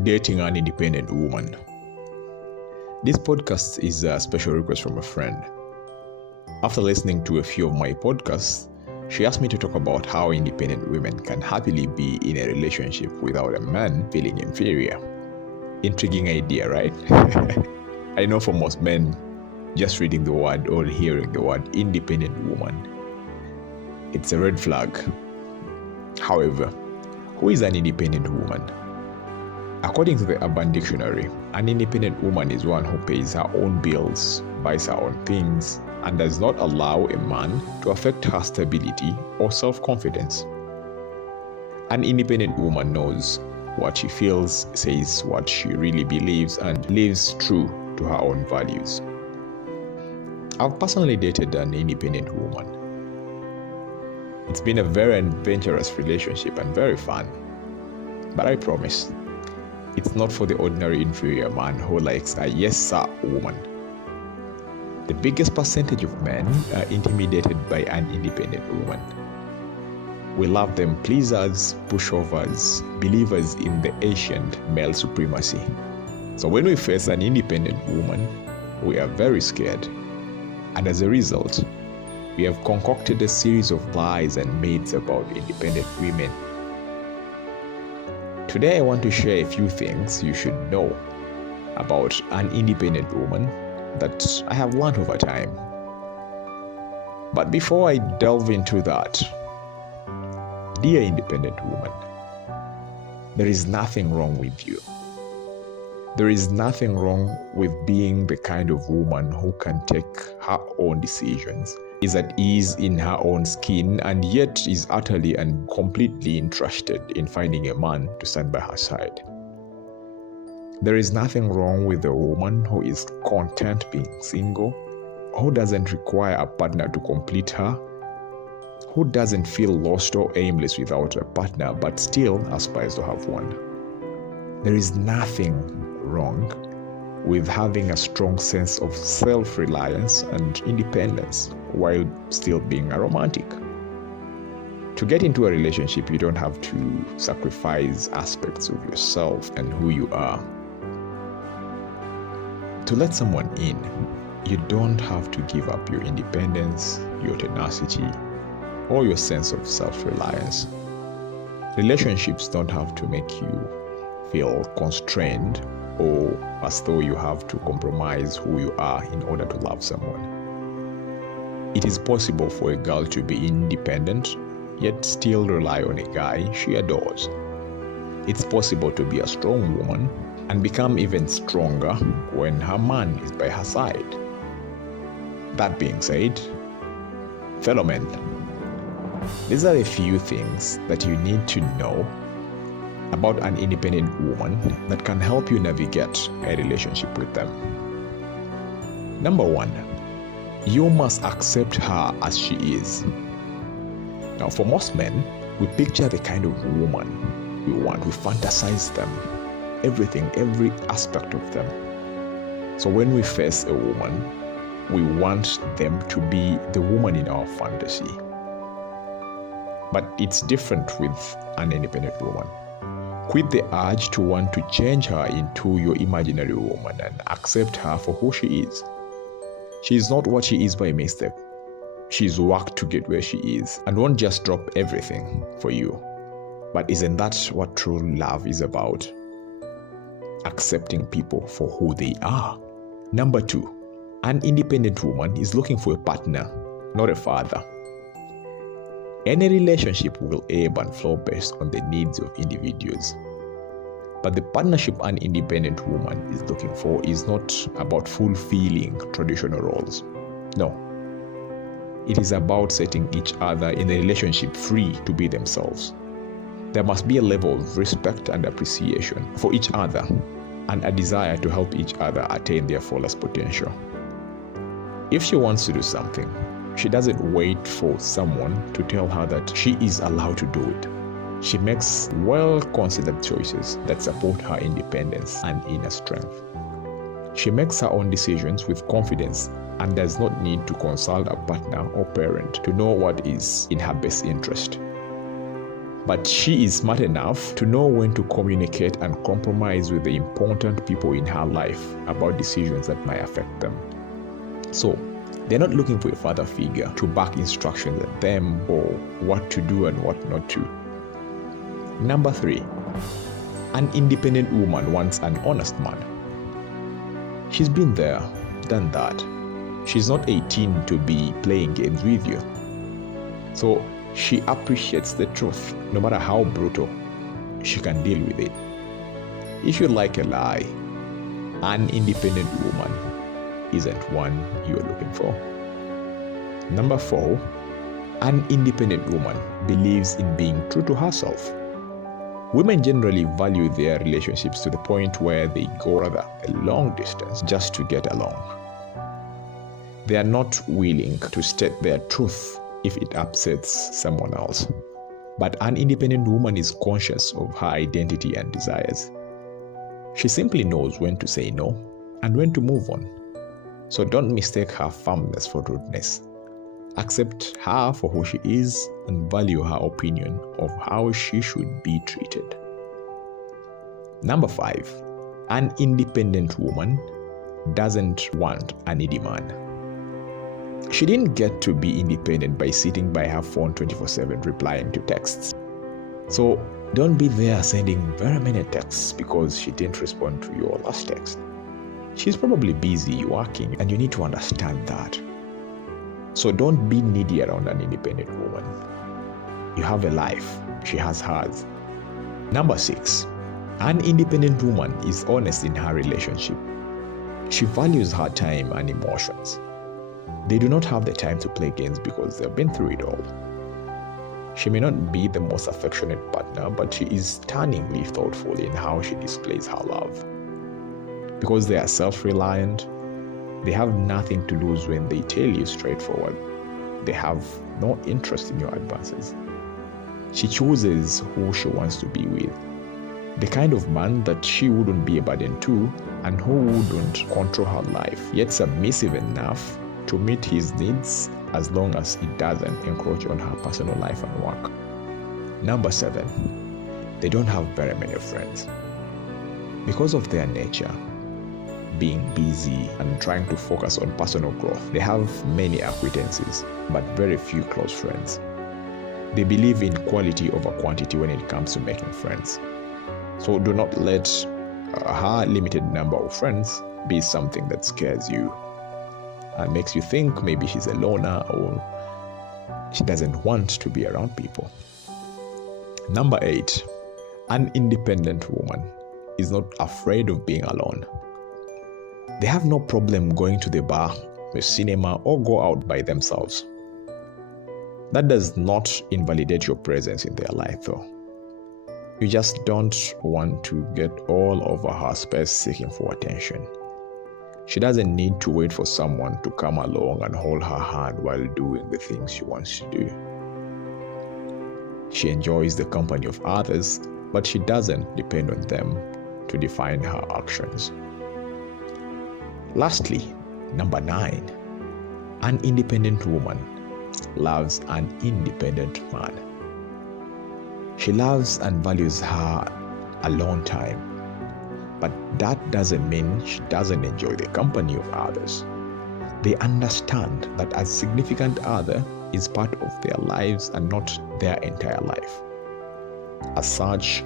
Dating an independent woman. This podcast is a special request from a friend. After listening to a few of my podcasts, she asked me to talk about how independent women can happily be in a relationship without a man feeling inferior. Intriguing idea, right? I know for most men, just reading the word or hearing the word independent woman, it's a red flag. However, who is an independent woman? According to the Urban Dictionary, an independent woman is one who pays her own bills, buys her own things, and does not allow a man to affect her stability or self-confidence. An independent woman knows what she feels, says what she really believes, and lives true to her own values. I've personally dated an independent woman. It's been a very adventurous relationship and very fun. But I promise, it's not for the ordinary inferior man who likes a yes sir woman. The biggest percentage of men are intimidated by an independent woman. We love them pleasers, pushovers, believers in the ancient male supremacy. So when we face an independent woman, we are very scared. And as a result, we have concocted a series of lies and myths about independent women. Today I want to share a few things you should know about an independent woman that I have learned over time. But before I delve into that, dear independent woman, there is nothing wrong with you. There is nothing wrong with being the kind of woman who can take her own decisions, is at ease in her own skin, and yet is utterly and completely interested in finding a man to stand by her side. There is nothing wrong with a woman who is content being single, who doesn't require a partner to complete her, who doesn't feel lost or aimless without a partner but still aspires to have one. There is nothing wrong with having a strong sense of self-reliance and independence while still being a romantic. To get into a relationship, you don't have to sacrifice aspects of yourself and who you are. To let someone in, you don't have to give up your independence, your tenacity, or your sense of self-reliance. Relationships don't have to make you feel constrained or as though you have to compromise who you are in order to love someone. It is possible for a girl to be independent, yet still rely on a guy she adores. It's possible to be a strong woman and become even stronger when her man is by her side. That being said, fellow men, these are a few things that you need to know about an independent woman that can help you navigate a relationship with them. Number 1, you must accept her as she is. Now, for most men, we picture the kind of woman we want. We fantasize them, everything, every aspect of them. So when we face a woman, we want them to be the woman in our fantasy. But it's different with an independent woman. Quit the urge to want to change her into your imaginary woman and accept her for who she is. She is not what she is by mistake. She's worked to get where she is and won't just drop everything for you. But isn't that what true love is about? Accepting people for who they are. Number 2, an independent woman is looking for a partner, not a father. Any relationship will ebb and flow based on the needs of individuals. But the partnership an independent woman is looking for is not about fulfilling traditional roles. No. It is about setting each other in a relationship free to be themselves. There must be a level of respect and appreciation for each other and a desire to help each other attain their fullest potential. If she wants to do something, she doesn't wait for someone to tell her that she is allowed to do it. She makes well-considered choices that support her independence and inner strength. She makes her own decisions with confidence and does not need to consult a partner or parent to know what is in her best interest. But she is smart enough to know when to communicate and compromise with the important people in her life about decisions that might affect them. So, they're not looking for a father figure to back instructions at them or what to do and what not to. Number 3, an independent woman wants an honest man. She's been there, done that. She's not 18 to be playing games with you. So she appreciates the truth, no matter how brutal. She can deal with it. If you like a lie, an independent woman isn't one you're looking for. Number 4, an independent woman believes in being true to herself. Women generally value their relationships to the point where they go rather a long distance just to get along. They are not willing to state their truth if it upsets someone else. But an independent woman is conscious of her identity and desires. She simply knows when to say no and when to move on. So don't mistake her firmness for rudeness. Accept her for who she is and value her opinion of how she should be treated. Number 5, an independent woman doesn't want a needy man. She didn't get to be independent by sitting by her phone 24/7 replying to texts. So don't be there sending very many texts because she didn't respond to your last text. She's probably busy working and you need to understand that. So don't be needy around an independent woman. You have a life, she has hers. Number 6, an independent woman is honest in her relationship. She values her time and emotions. They do not have the time to play games because they've been through it all. She may not be the most affectionate partner, but she is stunningly thoughtful in how she displays her love. Because they are self-reliant, they have nothing to lose when they tell you straightforward. They have no interest in your advances. She chooses who she wants to be with. The kind of man that she wouldn't be a burden to and who wouldn't control her life, yet submissive enough to meet his needs as long as it doesn't encroach on her personal life and work. Number 7, they don't have very many friends. Because of their nature, being busy and trying to focus on personal growth, they have many acquaintances, but very few close friends. They believe in quality over quantity when it comes to making friends. So do not let her limited number of friends be something that scares you and makes you think maybe she's a loner or she doesn't want to be around people. Number 8, an independent woman is not afraid of being alone. They have no problem going to the bar, the cinema, or go out by themselves. That does not invalidate your presence in their life though. You just don't want to get all over her space seeking for attention. She doesn't need to wait for someone to come along and hold her hand while doing the things she wants to do. She enjoys the company of others, but she doesn't depend on them to define her actions. Lastly, number 9, an independent woman loves an independent man. She loves and values her alone time. But that doesn't mean she doesn't enjoy the company of others. They understand that a significant other is part of their lives and not their entire life. As such,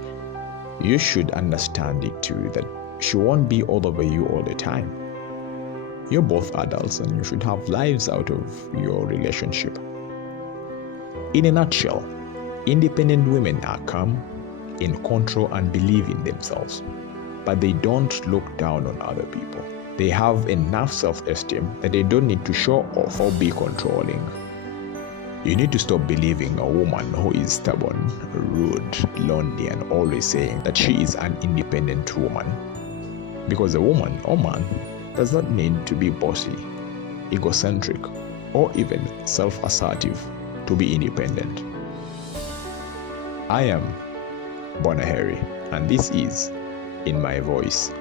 you should understand it too, that she won't be all over you all the time. You're both adults and you should have lives out of your relationship. In a nutshell, independent women are calm, in control, and believe in themselves. But they don't look down on other people. They have enough self-esteem that they don't need to show off or be controlling. You need to stop believing a woman who is stubborn, rude, lonely, and always saying that she is an independent woman. Because a woman or man does not need to be bossy, egocentric, or even self-assertive to be independent. I am Bonaheri, and this is In My Voice